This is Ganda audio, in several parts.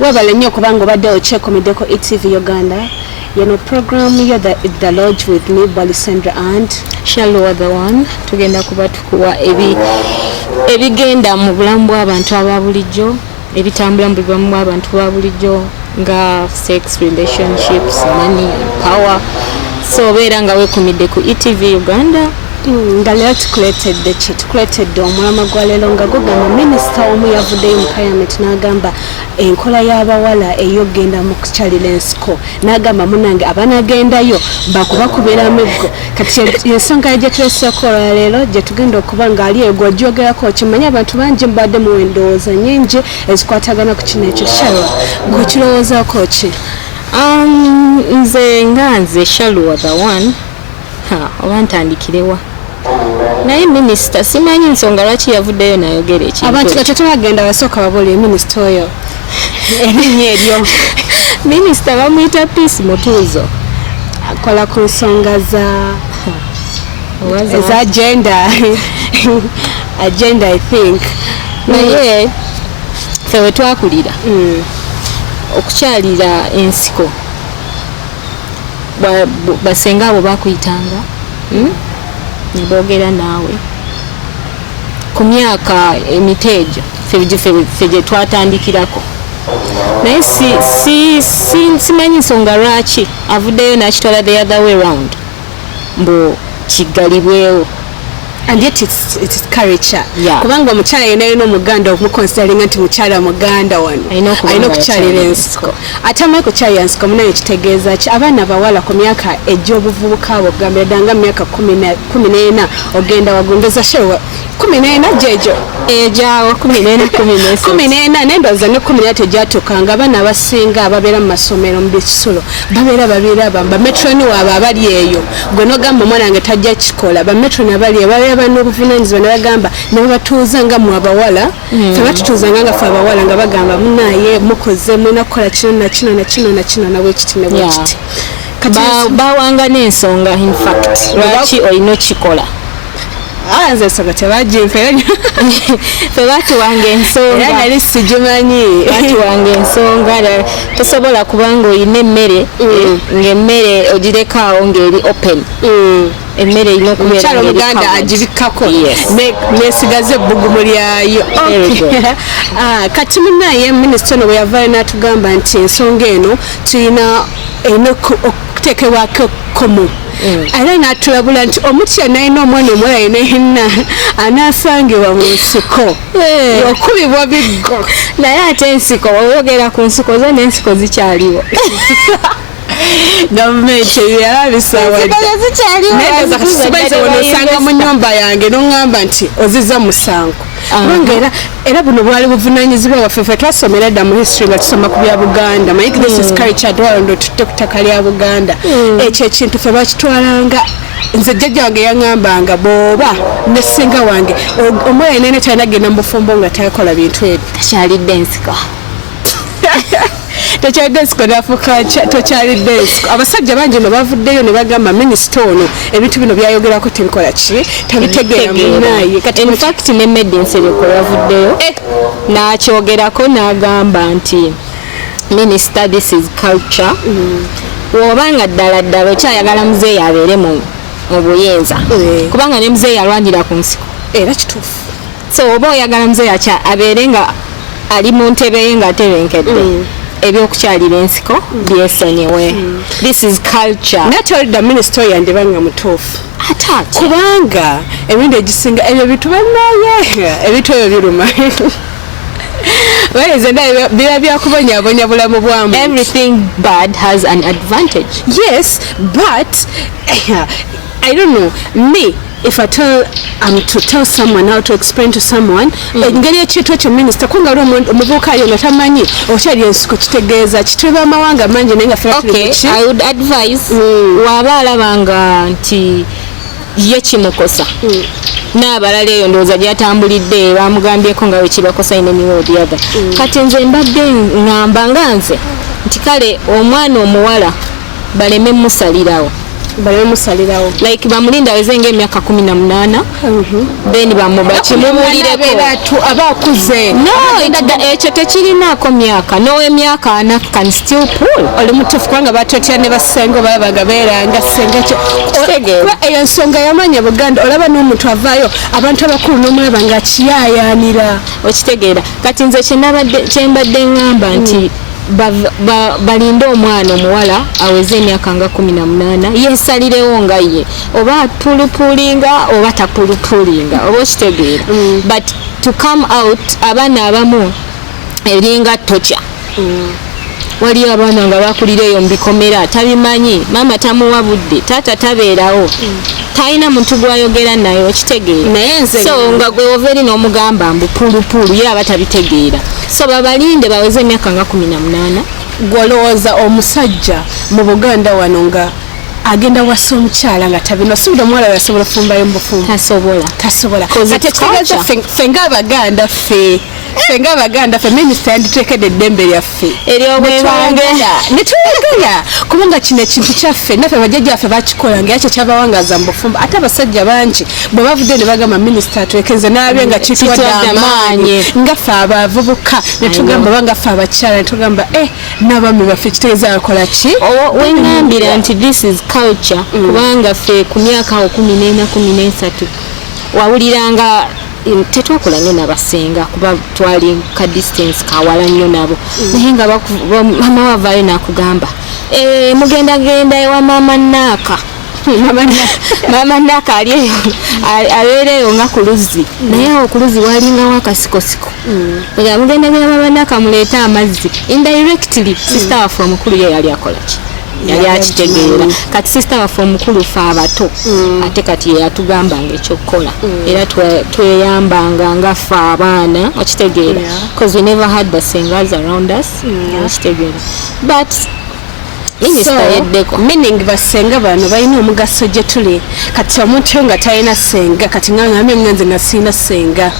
wabale nnyo kubanga obadde okyekomeddeko Etv Uganda. You program you're the lodge with me, Balisandra and Shallow the one. Tugenda kuba tukuwa ebigenda mu bulamu bw'abantu ababulijjo, ebitambula mu bulamu bw'abantu ababulijjo nga sex, relationships, money, power. So beera nga weekumidde ku Etv Uganda. Nga leero tukuleetedde omulama gwa leero nga gugamba minisita omu yavuddeyo mu parliament n'agamba enkola y'abawala ey'okgenda mu kukyalira ensiko n'agamba munange abanagendayo bakubakubiramu eggo. Kati ensonga gye tuleseeko olwaleero gye tugenda okuba ng'ali egwo ogyogerako kimanyi abantu bangi mbadde mu endowooza nnyingi ezikwatagana ku kino ekyo. Shalwa gwekirowoozaako ki? Nze Shalwa the one oba ntandikirewa naye minisita simanyi nsonga lwaki yavuddeyo nayogera ekintu abantu tetulagenda basooka babuulire minisita oyo erinnya eryo. Minisita bamuyita Peace Mutuuzo akola ku nsonga eza agenda I think. Naye ffe we twakulira okukyalira ensiko basenga abo bakuyitanga ne boogera naawe ku myaka emiteejo ffe gye twatandikirako. Naye simanyi nsonga lwaki avuddeyo n'akitwala the other way round mbu kigalibwewo. And yet it's culture. Yeah. Kubanga omukyala yenna omuganda okumuconsidering nti mukyala muganda wano alina okukyalira ensiko. Ate amaye kukyalira ensiko munaye kitegeeza ki? Abaana abawala ku myaka egy'obuvubuka abo ogambira ddanga mu myaka 14 ogenda wagondeza shewa 14 jejo ejaawo 14 nendoza ne 14 tegyatuukanga. Abaana abasinga ababeera mu masomero mu bisulo babeera bametroni waabwe abali eyo gwe nogamba omwana wange tajja kikola bametroni abali eyo babeera n'obuvunanyizibwa ne bagamba ne batuuza nga mu abawala ffe batutuuzanga nga ffe abawala nga bagamba munaye mukoze mulina kukola kino nakino nabwekiti ne bwekiti. Bawanga n'ensonga in fact lwaki olina okikola. Nze ensonga tebagimpeera ffe batuwanga ensonga era nali sigimanyi. Batuwanga ensonga tosobola kubanga olina emmere ng'emmere ogirekaawo ng'eri open. Emmere erina okubeera ng'eri omuganda agibikkako nesigaze ebbugumu lyayo. Kati munaye minisita ono bwe yavaayo n'atugamba nti ensonga eno tulina okuteekebwako komu. Era n'atulabula nti omuti yenalina omwana omuwala yenna anaasangibwa mu nsiko okubibwa biggo. Naye ate ensiko oyogera ku nsiko zo n'ensiko zikyaliwo. Gavumenti yalabisaawanosanga mu nnyumba yange n'oŋŋamba nti oziza musango. Kubanga era buno bwali buvunanyizibwa waffe ffe twasomera dda mu history nga tusoma ku bya Buganda. Mayike this is culture twalondo tutte ku ttaka lya Buganda. Ekyo ekintu ffe bakitwalanga. Nze jjajja wange yaŋŋambanga bw'oba ne ssenga wange omwana yenna talina genda mu bufumbo nga takola bintu ebyo. Takyalidde ensiko. Tokyalidde ensiko nafuuka tokyalidde ensiko. Abasajja bangi no bavuddeyo ne bagamba minisita ono ebintu bino byayogerako tebikola ki tabitegeera munaye. In fact ne Meddy Nsereko yavuddeyo n'akyogerako n'agamba nti minisita this is culture. Wobanga ddala okyayagala muzeeyi abeere mu buyinza kubanga ne muzeeyi alwanira ku nsiko era kituufu. So oba oyagala muzeeyi abeere nga ali mu ntebe ye ng'atebenkedde ebyokukyalira ensiko byesonyewe. This is culture. Natolidda minisita oyo yandibanga mutuufu kubanga ebintu egisinga ebyo bitubannaye ebintu ebyo biruma. Biba byakubonyabonya bulamu bwamu. Everything bad has an advantage. Yes, but I don't know, me if I to tell someone how to explain to someone engeri ekintu ekyo minisita kunga omuvubuka ayo nga tamanyi okyali ensiko kitegeeza kitweba amawanga mangi naye nga okay, I would advise waaba alabanga nti ye kimukosa n'abalala eyo ndowooza gyatambulidde bamugambyeko nga wekibakosa in any way or the other. Kati nze mbadde ngamba nga nze nti kale omwana omuwala baleme musalirawo balemusalirawo like bamulinda aweze emyaka 18 then bamubakimumulireko abakuze no ekyo tekirinaako myaka n'ow'emyaka 4 can still pull oli mutuufu kubanga batotya ne basenga babaga beeranga senga kuba eyo ensonga yamanya Buganda olaba n'omuntu avaayo abantu abakulu n'omulaba nga kiyayaanira okitegeera kati nze kyembadde ngamba nti balinde omwana omuwala aweze emyaka nga 18 yesalirewo nga ye oba atulupulinga oba tapulupulinga oba okitegeera but to come out abaana abamu eringa totya waliyo abaana nga bakulira eyo mubikomera tabimanyi maama tamuwa budde taata tabeerawo talina muntu gwayogera naye okitegeera so nga gwe ova eri n'omugamba mbu pulupulu ye aba tabitegeera so babalinde baweze emyaka nga 18 gwolowooza omusajja mu Buganda wano nga agenda wasa omukyala nga tabino si buli omuwala yasobola fumbayo mubufumbo tasobola kati ekitegeeza ffe ng'Abaganda ffe Minista yanditeekedde eddembe lyaffe netwegala kubanga kino ekintu kyaffe naffe bajjajjaffe bakikola nga yakyo kyabawangaza mu bufumbo ate abasajja bangi bwe bavudde ne bagamba Minista atwekenze n'abye nga kituwadde amaanyi nga ffe abavubuka ne tugamba banga ffe abakyala ne tugamba n'abaami baffe kitegeeza bakola ki wengambira nti this is culture kubanga ffe ku myaka 14-13 wawuliranga tetwakola nnyo nabasenga kuba twali ka distance kawala nnyo nabo naye nga mama wavaayo nakugamba mugendagenda ewa mama Naaka mama Naaka ali abeereyo nga ku luzzi naye awo ku luzzi walingawo akasikosiko nga mugendagenda mama Naaka muleete amazzi indirectly sister waffe omukulu ye yali akola ki yali akitegeera kati sister waffe omukulu fe abato ate kati ye yatugambanga ekyokukola era tweyambanga nga ffe abaana okitegeera because we never had basengas around us okitegeera but Minista yeddeko meaning basenga bano balina omugaso gye tuli kati omuntu nga talina senga kati ngambe nganze nga sina senga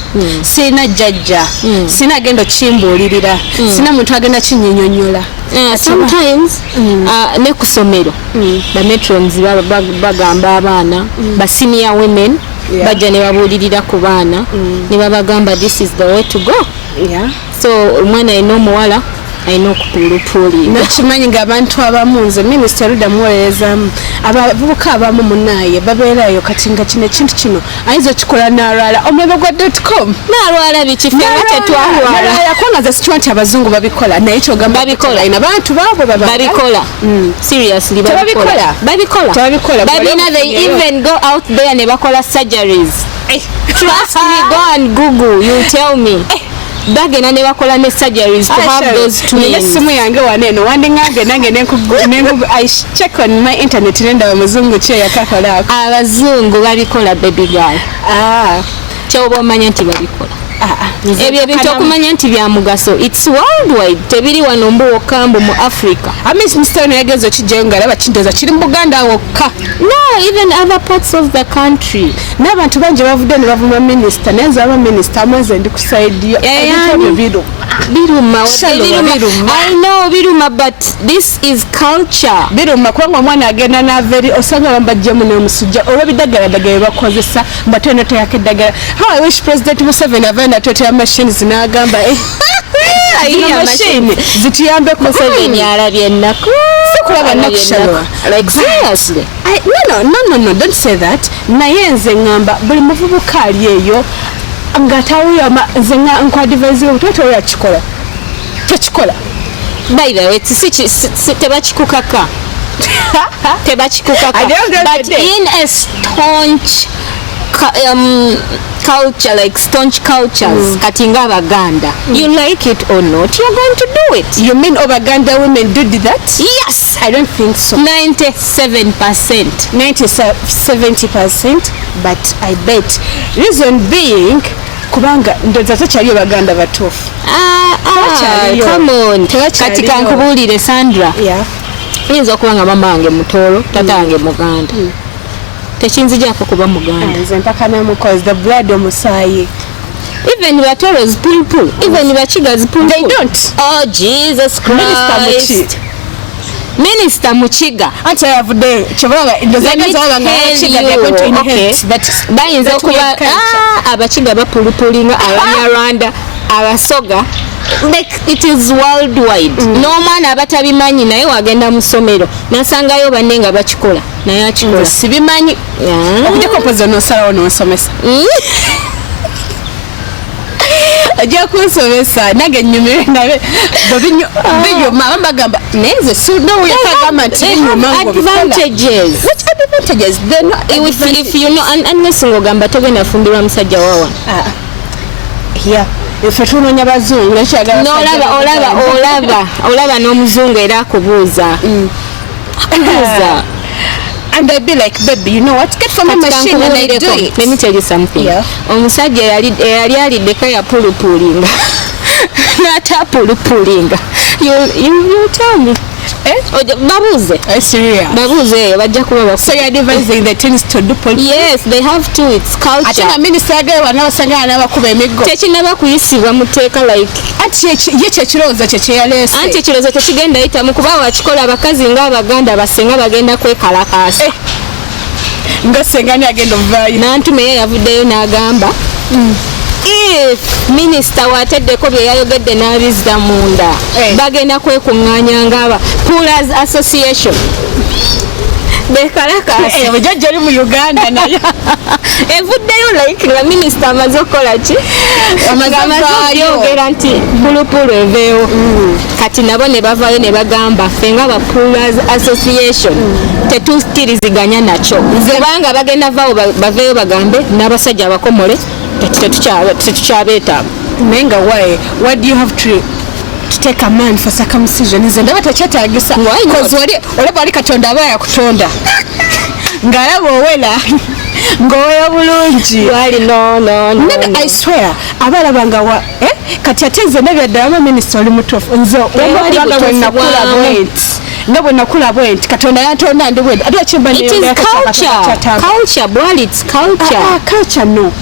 sina jjajja sina agenda kimbuulirira sina muntu agenda kinyinyonyola sometimes ne ku ssomero ba matrons bagamba abaana ba senior women bajja ne babuulirira ku baana ne babagamba this is the way to go so omwana alina omuwala alina okupulupulinga nakimanyi ng'abantu abamu nze Minisita Luda muweerezaamu abavubuka abamu munaaye babeerayo kati nga kino ekintu kino ayinza okikola n'alwala omwebagwa.com n'alwala biki ffe nga tetwalwala kubanga nze sikiwa nti abazungu babikola naye kyogamba babikola ina bantu baabwe babikola seriously babikola babina they even go out there ne bakola surgeries trust me go and google you tell me bagenda ne bakola ne surgeries to have those twins simu yange waneno wandingange nange nengu I check on my internet nenda abazungu kye yakakola abazungu babikola baby girl kyoba omanya nti babikola ebyo ebintu okumanya nti bya mugaso it's worldwide tebiri wano mbuwokka mbu mu Africa Minisita ono yagenza okijjayo ng'alaba kinteeza kiri mu Buganda wokka no even other parts of the country n'abantu bangi bavudde ne bavuma Minisita naye nze aba Minisita amweze ndi ku side yo biruma I know biruma but this is culture biruma kubanga omwana agenda n'averi osanga bambajjemu n'omusujja olw'ebiddagala bakozesa mbatene teyaka eddagala how I wish President Museveni avaana twetera machines n'agamba machine zituyambe ku Museveni alabye ennaku sikulaba nnaku shalwa like seriously no don't say that naye nze ngamba buli muvubuka ali eyo ngatawuyama nze nkwadivaizi otwetoya kikola tekikola by the way tebakikukaka but in a staunch culture like staunch cultures kati nga Abaganda you like it or not you're going to do it. You mean Abaganda women did that? Yes, I don't think so. 97%, but I bet reason being kubanga ndoza takyali Abaganda batuufu. Come on kati kankubuulire Sandra oyinza okuba nga mama wange mutoolo tata wange Muganda tekinzijako kuba Muganda nze mpaka namukozi the blood omusaayi even Batolos pulpul even Bachigas pulpul they don't. Oh Jesus Christ Minister Mukiga anti yavudde kyebaba ndozageza wabanga Mukiga they are going to inherit that bayinza okuba Abakiga bapulupulinga Abanyarwanda Abasoga like it is worldwide n'omwana abatabimanyi naye wagenda mu ssomero nasangayo banne nga bakikola naye akikola sibimanyi okujjako pozo nosalawo nosomesa ajja kunsomesa nange nnyumire nabe binyuma bagamba neze sunowo yakagamba nti binyuma advantages then if you know unless ngogamba togenda fumbirwa musajja wawa yeah ife tunoonya bazungu olaba n'omuzungu era akubuuza and I'd be like, baby, you know what? Get from a machine and I do it. Let me tell you something. Omusajja yali alideko ya pulupulinga. Nata pulupulinga. You tell me. Babuze. Babuze bajja kuba. So you're advising the teens to do pulpul? Yes, they have to. It's culture. Ate Minista agaye wanabasanga n'abakuba emiggo. Tekinaba kuyisibwa muteeka like. Ati ye kyekirowoozo kye kyeyaleese. Anti ekirowoozo tekigenda yitamu kuba wakikola abakazi ng'Abaganda basenga bagenda kwekalakaasa. Nga sengani agenda ovaayo. Nantume ye yavuddeyo n'agamba. If Minister wateddeko bye yayogedde n'abizza munda bagenda kwekuŋŋaanya ng'aba Pullers Association bekalakaasa bujjajja oli mu Uganda nayo evuddeyo like nga Minister amaze okukola ki amaze okuyogera nti pulupulu eveewo kati nabo ne bavaayo ne bagamba ffe nga ba Pullers Association tetukkiriziganya nakyo kubanga bagenda vaawo baveeyo bagambe n'abasajja abakomole tetukyabeetaaga naye nga why do you have to take a man for circumcision nze ndaba tekyetaagisa olaba wali Katonda aba yakutonda ng'alaba owela ng'oweya bulungi I swear abalaba nga kati ate nze nabyadde Minista oli mutuufu nze omukulaga bwe nakula nga bwe nakula bwe nti Katonda yantonda ndi bwe ate kimba it is culture boy it's culture culture no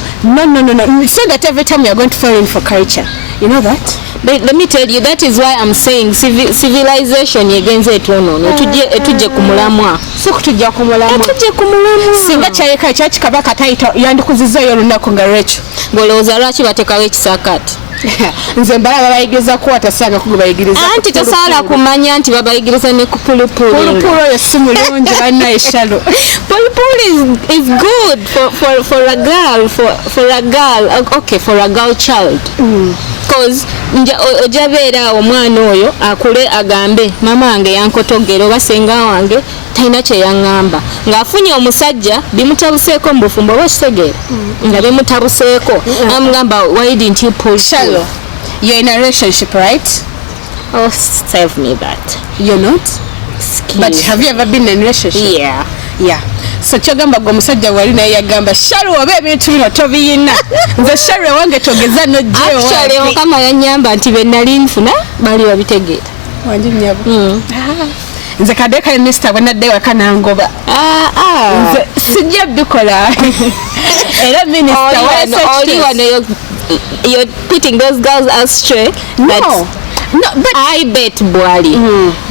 so that every time you are going to fall in for culture you know that let me tell you that is why I'm saying civilization yegenze etono etujje kumulamwa so kutujja kumulamwa singa kyayeka kyakikabaka taito yandikuzizayo olunaku nga Rachel ngolowooza lwaki batekawo ekisakati nze mbalaba bayigiriza kuwatasanga kubayigiriza anti tosaala kumanya nti babayigiriza ne kupulupulu oyo si mulungi banna eshalo pulupulu is good for a girl child because ojabeera omwana oyo akule agambe mama wange yankotogera oba senga wange talina kye yaŋŋamba ng'afunye omusajja bimutabuseeko mu bufumbo oba kitegeera nga bimutabuseeko amugamba why didn't you pull Shallow. You're in a relationship, right? Oh, save me that. You're not? Excuse but have you ever been in a relationship? Yeah. So kyogamba gwe omusajja wali naye yagamba Shallow oba ebintu bino tobiyina nze Shallow wange togeza nojjeyo actually Mukama yanyamba nti be nali nfuna bali babitegeera wange nnyabo nze kadde kale Minista bwe nadde waka nangoba nze sijja bikola era Minista oli wano you're putting those girls astray. No, but I bet bwali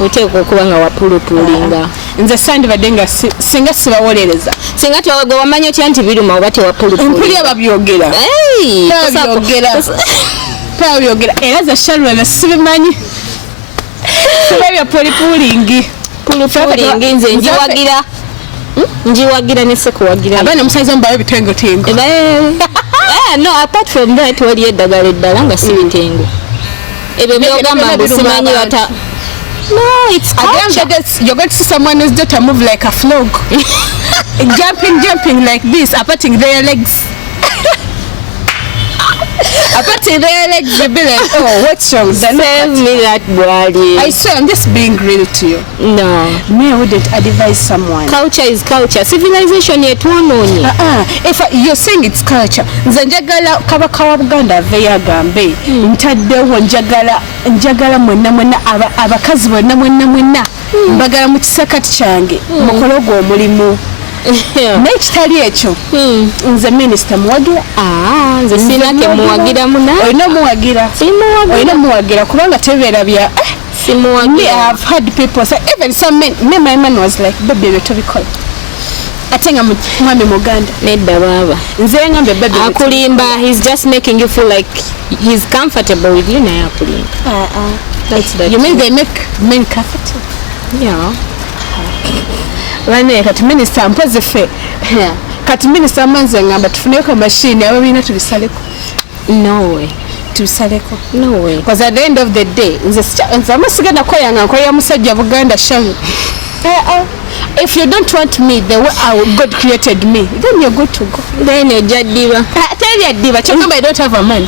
oteekwa okuba nga wapulupulinga nze sandibadde nga singa sibawolereza singa twawaga wamanya otya nti biruma oba tewapulupulinga mpuli ababyogera tabyogera era za Shallow sibimanyi sibabya pulupulingi nze njiwagira ne sekuwagira abaana musaza mbayo bitengotengo no apart from that wali eddagala eddala nga si bitengo ebyo byogamba busimanyi bata no it's culture. You're going to see someone who's daughter move like a frog jumping like this aparting their legs aparting their legs you'll be like oh what's wrong save me that body. I swear I'm just being real to you. No, me I wouldn't advise someone. Culture is culture. Civilization yetwononye. If you're saying it's culture nze njagala kabaka wa Buganda aveyo agambe ntaddewo njagala mwenna abakazi mwenna mbagala mu kisakati kyange mukolo gwo omulimu nekitali ekyo nze Minista muwagira nze sinake muwagira muna olina muwagira kubanga tebeera bya Me, I have heard people say, even some men, my man was like, baby, to be called. I think I'm Mami Muganda. Nedda baba. Nze ngambe baby. Akulimba, he's just making you feel like he's comfortable with you na akulimba. That's that. You mean they make men comfortable? Yeah. Wane kati Minista mpoze fe. Kati Minista manze ngamba tufuneko machine abo bina tubisaleko. No way. Tubisaleko. No way. Because at the end of the day, nze amasigana koyanga koya musajja Buganda shamu. If you don't want me the way God created me, then you're good to go. Then you're diva. Tell you diva. I don't have a man.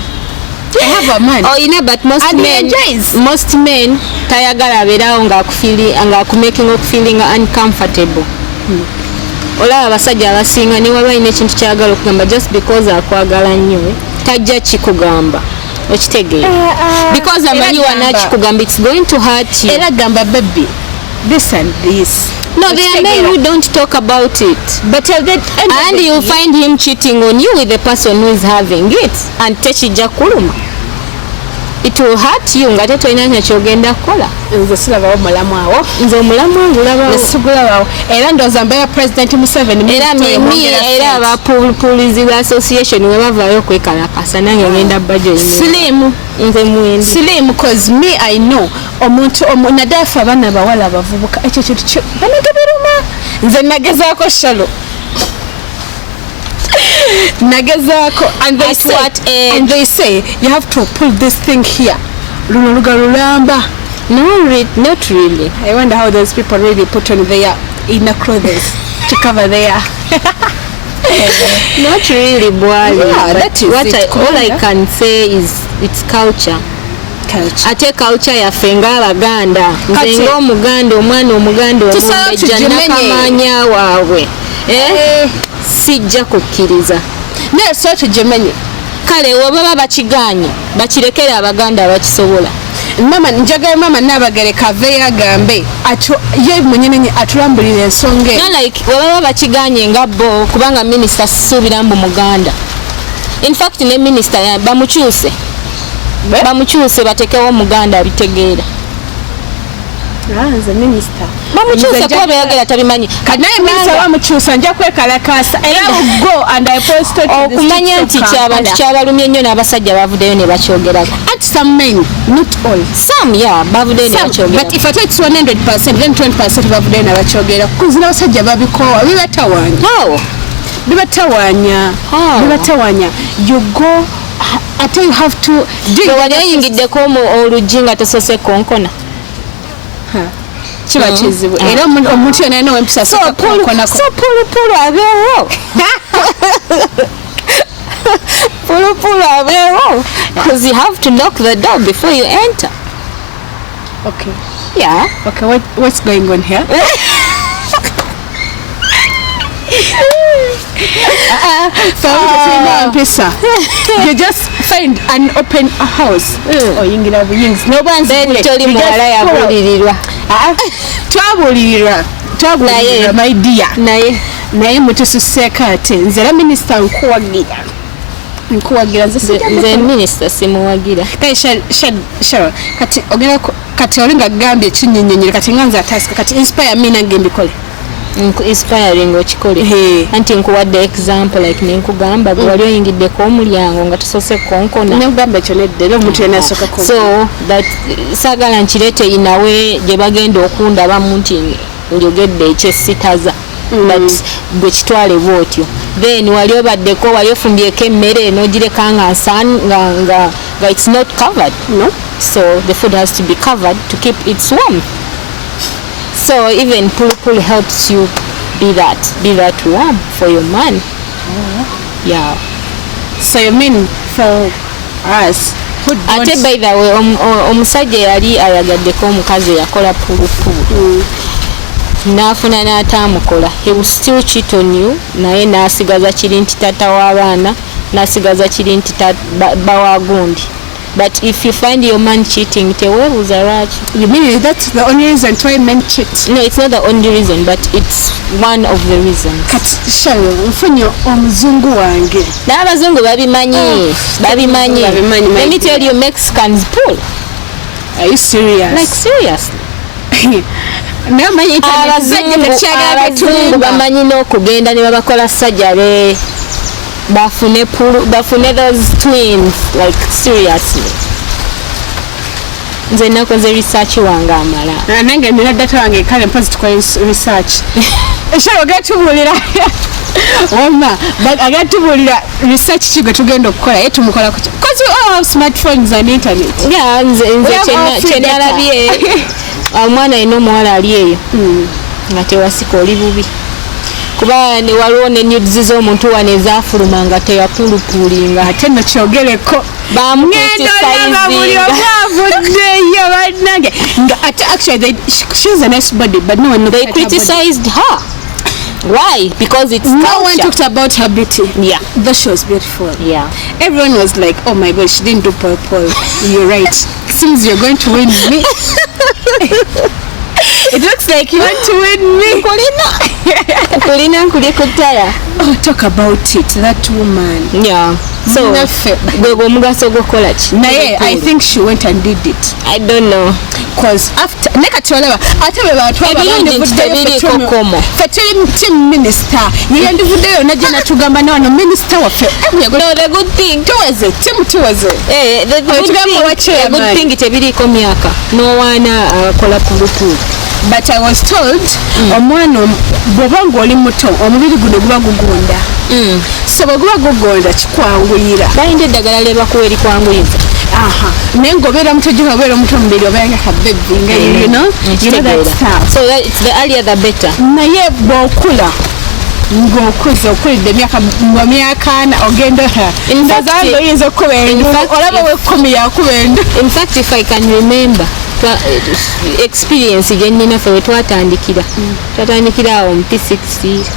I have a man. Oh, you know, but most men tayagala berawo nga making you feeling uncomfortable. Ola abasajja abasinga ne waba ine ekintu kyagala okugamba just because akwagala nnyo tajja kikugamba. Because amanyi wanakikugamba, it's going to hurt you. Era gamba baby, this and this. No, there are men who don't talk about it. But and you'll find him cheating on you with the person who is having it. And techija kuluma. It will hurt you. Nga tetolina kyogenda kukola. Nze sirabawo mulamu awo. Nze omulamu ngulabawo. Nesigulabawo. Era ndowooza mbeera President Museveni. Era abapulizi ba association we bavaayo okwekalakasa nange ngenda bajo ine. Silimu. Nze mwendi. Silimu because me I know omuntu nadafa abaana bawala abavubuka ekyo kintu banagabiruma. Nze nagezaako shalo. Nagezako and they say you have to pull this thing here. Lugalulamba. No, not really. I wonder how those people really put on their inner clothes to cover their. Not really, boy. Yeah, that is all I can say is it's culture. Ate culture yaffe ng'Abaganda. Nze ng'Omuganda, omwana Omuganda omujja nakamanya waabwe. Sijja kukkiriza. Naye so tugimenye. Kale oba bakiganye bakirekere Abaganda abakisobola. Mama njagala mama nabagereka aveyo agambe ye mwenyewe atulambulira ensonga. No, like oba bakiganye nga bo kubanga Minista sisuubira mbu Muganda. In fact ne Minista bamukyuse. Bamukyuse batekewo Muganda abitegeera. Nze Minista. Bamukyuse kuba beyagala tabimanyi. Naye Minista bamukyusa nja kwekalakasa era go and I posted to the okumanya nti ky'abantu kyabalumye nnyo n'abasajja bavuddeyo ne bakyogerako. At some men, not all. Some, yeah, bavuddeyo ne bakyogerako. But if I take 100%, then 20% bavuddeyo ne bakyogerako. Kuzi n'abasajja babikoowa bibatawanya. How? Bibatawanya. You go ate you have to do. Wali oyingiddeko oluggi nga tosoose konkona. Kiba kizibu. Era omuntu yena alina empisa so pulupulu abeewo. Pulupulu abeewo. Because you have to knock the door before you enter. Okay. Yeah. Okay, what's going on here? You just find an open house. Oyingira buyinzi. Then toli muwala yabulirirwa. Twabulirira my dear. Naye mutususeeko ate nze era Minista nkuwagira nze Minista simuwagira. Kati olinga gambye ekinnyinnyonnyere kati nga nze atasika kati inspire me nange mbikole. Inspiring okikole. Anti nkuwadde example like nenkugamba gwe wali oyingiddeko omulyango nga tusoose konkona. Nenkugamba ekyo nedde omuntu yena asooka konkona. So that saagala nkireete inawe gye bagenda okundabamu nti njogedde ekyesitaza. But gwe kitwale bwotyo. Then wali obaddeko wali ofumbyeko emmere n'ogireka nga it's not covered. No. So the food has to be covered to keep it warm. So even pulupulu helps you be that warm for your man. Yeah. So you mean for us? Ate by the way, omusajja yali ayagaddeko omukazi yakola pulupulu. N'afuna n'ataamukola. He will still cheat on you. Naye n'asigaza kiri nti tata w'abaana, n'asigaza kiri nti bawa gundi. But if you find your man cheating, tewebuuza lwaki. You mean that's the only reason why men cheat? No, it's not the only reason, but it's one of the reasons. Kati shayo mfunyo omuzungu wange. N'abazungu babimanyi. Let me tell you, Mexicans pull. Are you serious? Like seriously. Abazungu bamanyi n'okugenda ne babakola surgery bafune those twins, like seriously. Nze nakoze research wange amala. Nange nina data wange kale mpozi tukola research. Eshalo gatubulira. Oma, but agatubulira research kigo tugenda okukola yetu mukola ku. Because we all have smartphones and internet. Yeah, nze kyenalabye. Omwana eno muwala ali eyo. Nga tewasika oli bubi. Kuba ne waliwo ne news z'omuntu wane ezaafuluma nga teyapulupulinga. Ate no kyogereko. Actually, she has a nice body, but no one they criticized her. Why? Because it's no culture. one talked about her beauty. Yeah, though she was beautiful. Yeah, everyone was like, "Oh my God, she didn't do purple." You're right. Seems you're going to win me. It looks like you want to win me. Oh, talk about it. That woman. Yeah. So, I think she went and did it. I don't know. Because after Ebili Minista, no, the good thing was it. The good thing it's Ebili Komiaka. No one but I was told omwana bwobanga oli muto omubiri guno guba gugunda. So bweguba gugonda kikwanguyira. Bayinde eddagala lyebakuwa erikwanguyiriza. Naye ng'obeera muto gye wabeera omuto omubiri obeera ka baby nga you know that stuff. So that it's the earlier the better. Naye bw'okula ng'okuze okulidde emyaka ana ogenda ndazanga oyinza okuba endu olaba w'ekkumi yakuba endu. In fact, if I can remember experience gyenina ffe wetwatandikira awo mu P6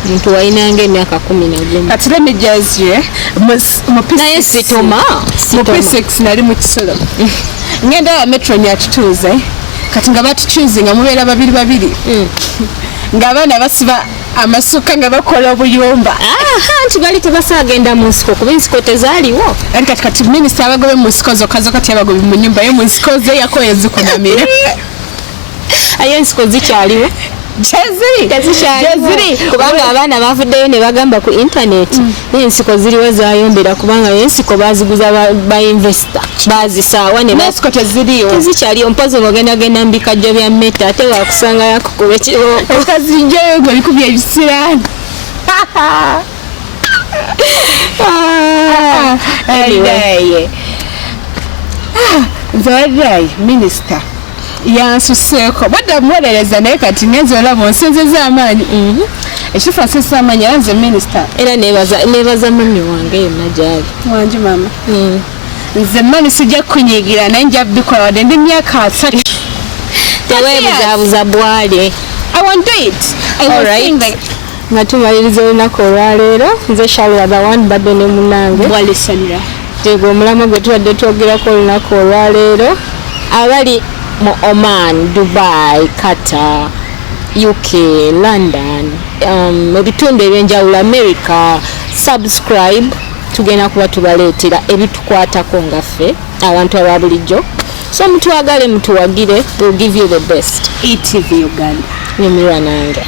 muntu walinanga emyaka 10. Kati let me just naye sitoma mu P6 nali mu Kisolo ngenda ya metro nyakituuze kati nga batukyuzi nga mubeera babiri ng'abaana basiba amasuka nga bakola obuyumba. Nti bali tebasaagenda mu nsiko kuba ensiko tezaaliwo. Kati minisita abagobe mu nsiko zokka kati abagobe mu nnyumba ye mu nsiko ze yakoye zikunamira. Aye ensiko zikyaliwo. Gyeziri kubanga abaana bavuddeyo ne bagamba ku internet ensiko ziriwo zayombera kubanga ensiko baziguza ba investor bazisaawa ne ensiko tezikyaliyo mpozi ng'ogendagenda mu bikajjo bya mmeta ate wakusanga yakukuba ekibooko okazinjayo ng'olikubya ebisiraani. Nze waddayi minisita yansuseeko badda muwolereza naye kati ngenza olaba onsenzeza amaanyi. Ekifa nsesa amaanyi era nze minisita era nebaza mami wange yonna gyali wangi mama. Nze mani sijja kunyiigira naye nja bikola wadde ndi myaka 3. Teweebuzaabuza bwale. I won't do it. Nga tumaliriza olunaku olwaleero nze Charlotte the one badde ne munnange bwalisanira tego omulama gwe tubadde twogerako olunaku olwaleero abali mu Oman, Dubai, Qatar, UK, London, ebitundu ebyenjawulo America, subscribe tugenda kuba tubaleetera ebitukwatako nga ffe abantu aba bulijjo. So mutwagale mutuwagire, we'll give you the best. Etv Uganda. Nyumirwa nange.